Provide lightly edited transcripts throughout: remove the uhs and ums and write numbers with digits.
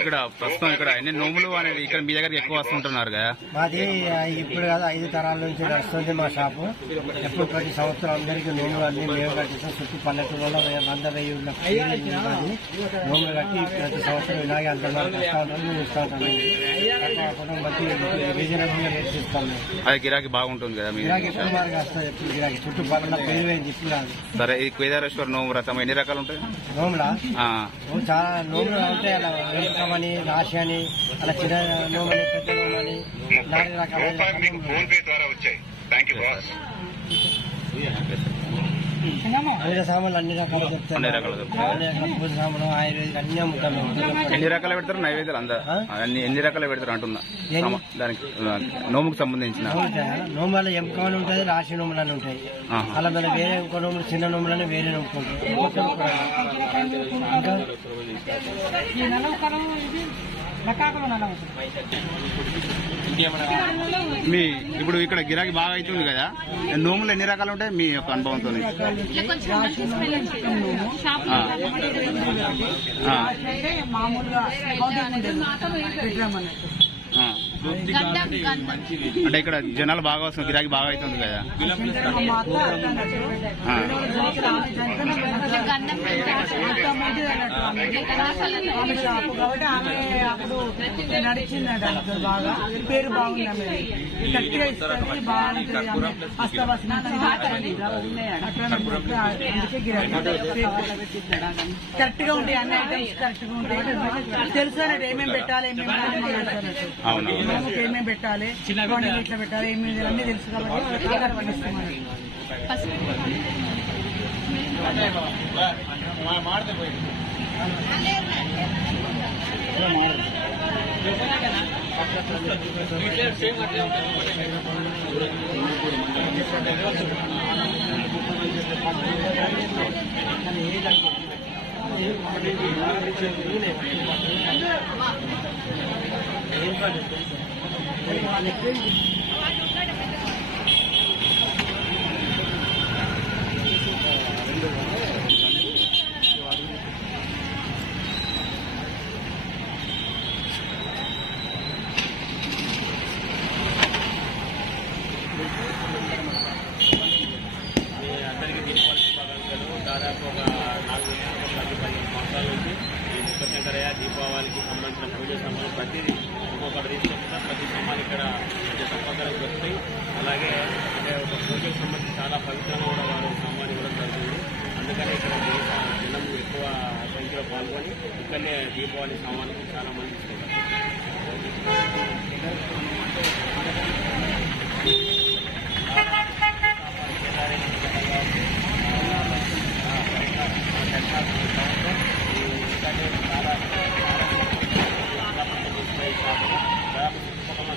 ఇక్కడ ప్రస్తుతం ఇక్కడ ఎన్ని నోములు అనేది ఇక్కడ మీ దగ్గర ఎక్కువ వస్తుంటున్నారు కదా? మాది ఇప్పుడు కాదు 5 తరాల నుంచి నడుస్తుంది మా షాపు. ఎప్పుడు ప్రతి సంవత్సరం అందరికీ నోములు అన్ని మేము కట్టిస్తాం. చుట్టూ పల్లెటూళ్ళలో 100,000 నోములు కట్టి ప్రతి సంవత్సరం ఇలాగే అందరూ ఇస్తా ఉంటాం. మేము ఇస్తా ఉంటాం. మంచి రీజనబుల్ గా రేట్స్ ఇస్తాం. అది గిరాకీ బాగుంటుంది కదా? గిరాకీ ఎప్పుడు బాగా వస్తుంది. ఎప్పుడు గిరాకీ చుట్టుపక్కల పెరిగిపోయింది ఇప్పుడు కాదు. సరే, ఈ కేదారేశ్వర నోము వ్రతం ఎన్ని రకాలు ఉంటాయి? నోములా చాలా నోములు ఉంటాయి. అలా వెంకమని, రాశి అని, అలా చిన్న నోమని, పెద్ద నోమని 4 రకాల పూజ సామాన్లు అన్ని రకాలు చెప్తాను. పూజ సామాన్లు ఆయుర్వేదిక్ అన్ని అమ్ముతాం. ఎన్ని రకాలు పెడతారు నైవేద్యాలు? ఎన్ని రకాలు పెడతారు అంటున్నా? దానికి నోముకు సంబంధించిన నోములు ఎంకమని ఉంటుంది, రాశి నోములు అని ఉంటాయి. అలా మన వేరే ఇంకో నోములు, చిన్న నోములని వేరే నమ్ముకుంటాయి. మీ ఇప్పుడు ఇక్కడ గిరాకీ బాగా అవుతుంది కదా? నోములు ఎన్ని రకాలు ఉంటాయి మీ యొక్క అనుభవంతో? అంటే ఇక్కడ జనాలు బాగా వస్తుంది, గిరాకీ బాగా అవుతుంది కదా? నడిచిందంట బాగా, పేరు బాగుంది. గట్టిగా ఇస్తుంది, బాగుంటుంది. కరెక్ట్ గా ఉంటాయి అన్ని ఐటమ్స్, కరెక్ట్ గా ఉంటాయి. తెలుసు అన్నట్టు ఏమేమి పెట్టాలి, ఏమేమి పెట్టాలి, ఇట్లా పెట్టాలి, ఏమేమి అన్ని తెలుసు కాబట్టి పండిస్తాం. అందరికీ దీపావళి శుభాకాంక్షలు. దాదాపు ఒక 4-10 సంవత్సరాల నుంచి ఈ ముక్కశంకరయ్య దీపావళికి సంబంధించిన పూజ సామాన్లు ప్రతిదీ ఒక్కొక్కటి తీసుకొస్తున్నారు. ప్రతి సామాన్లు ఇక్కడ తప్పనిసరిగా దొరుకుతాయి. అలాగే అంటే ఒక పూజకు సంబంధించి చాలా పవిత్రంగా కూడా వారు సామాన్లు ఇవ్వడం జరుగుతుంది. అందుకని ఇక్కడ జనం ఎక్కువ సంఖ్యలో పాల్గొని ఇక్కడనే దీపావళి సామాన్లు చాలా మంది ఇస్తున్నారు.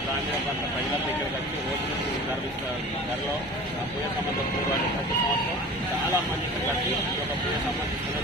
గ్రామీణ ప్రాంత ప్రజల దగ్గర వచ్చి రోజులు ధరలో పూజ సంబంధం ప్రతి సంవత్సరం చాలా మంది కలిసి ఒక పూజ సంబంధించిన